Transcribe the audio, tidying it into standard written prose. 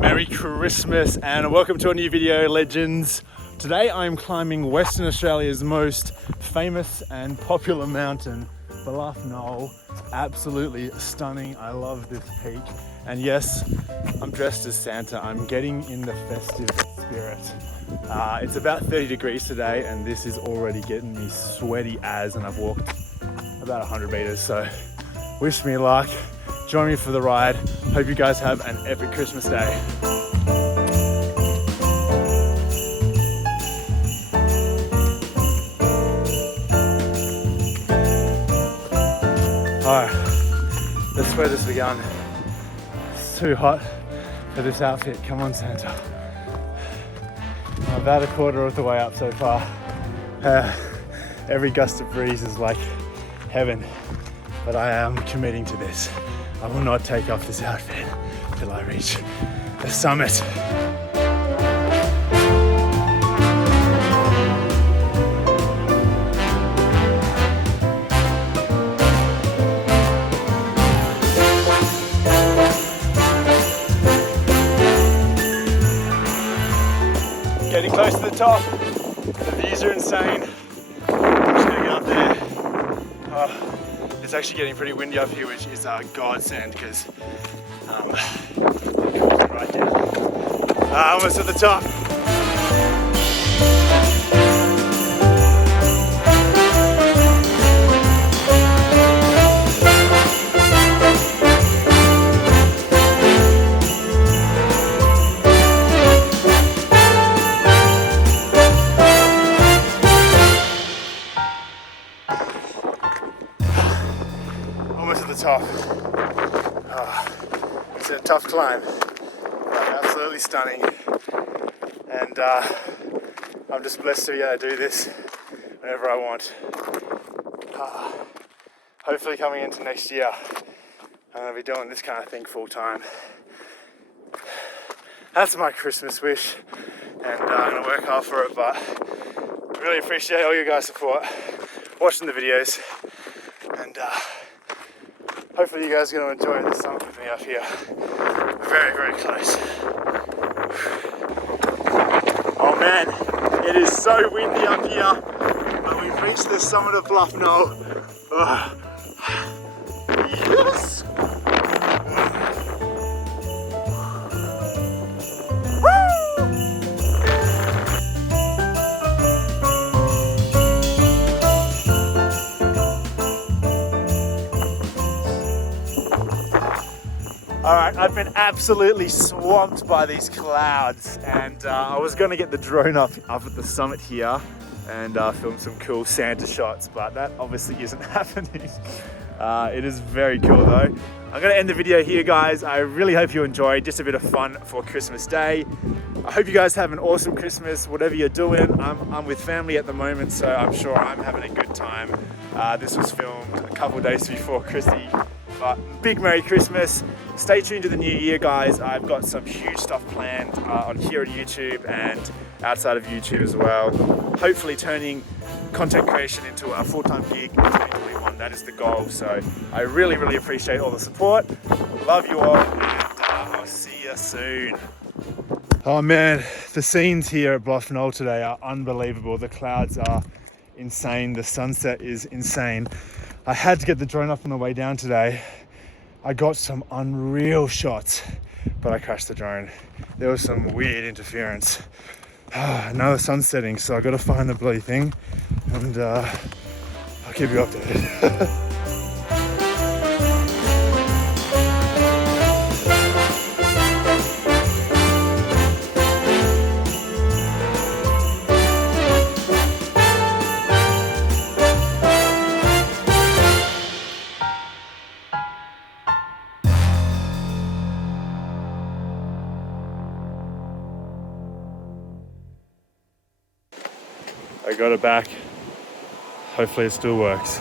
Merry Christmas and welcome to a new video, legends. Today I am climbing Western Australia's most famous and popular mountain, Bluff Knoll. Absolutely stunning. I love this peak. And yes, I'm dressed as Santa. I'm getting in the festive spirit. It's about 30 degrees today and this is already getting me sweaty as, and I've walked about 100 meters. So wish me luck. Join me for the ride. Hope you guys have an epic Christmas day. Alright, the sweat has begun. It's too hot for this outfit. Come on, Santa. I'm about a quarter of the way up so far. Every gust of breeze is like heaven, but I am committing to this. I will not take off this outfit till I reach the summit. Getting close to the top. The views are insane. I'm just gonna get up there. It's actually getting pretty windy up here, which is a godsend because right down. Almost at the top. Almost at the top. It's a tough climb, but absolutely stunning. And I'm just blessed to be able to do this whenever I want. Hopefully coming into next year, I'm going to be doing this kind of thing full time. That's my Christmas wish, and I'm going to work hard for it, but I really appreciate all you guys' support, watching the videos, and hopefully you guys are going to enjoy the summit with me up here. Very, very close. Oh man, it is so windy up here, but we've reached the summit of Bluff Knoll. Oh. Yes! Alright, I've been absolutely swamped by these clouds, and I was going to get the drone up at the summit here and film some cool Santa shots, but that obviously isn't happening. It is very cool though. I'm going to end the video here, guys. I really hope you enjoyed. Just a bit of fun for Christmas Day. I hope you guys have an awesome Christmas, whatever you're doing. I'm with family at the moment, so I'm sure I'm having a good time. This was filmed a couple days before Chrissy. But big Merry Christmas. Stay tuned to the new year, guys. I've got some huge stuff planned on here on YouTube and outside of YouTube as well. Hopefully turning content creation into a full-time gig in 2021. That is the goal. So I really, really appreciate all the support. Love you all, and I'll see you soon. Oh man, the scenes here at Bluff Knoll today are unbelievable. The clouds are insane. The sunset is insane. I had to get the drone up on the way down today. I got some unreal shots, but I crashed the drone. There was some weird interference. Now the sun's setting, so I got to find the bloody thing, and I'll keep you updated. I got it back. Hopefully it still works.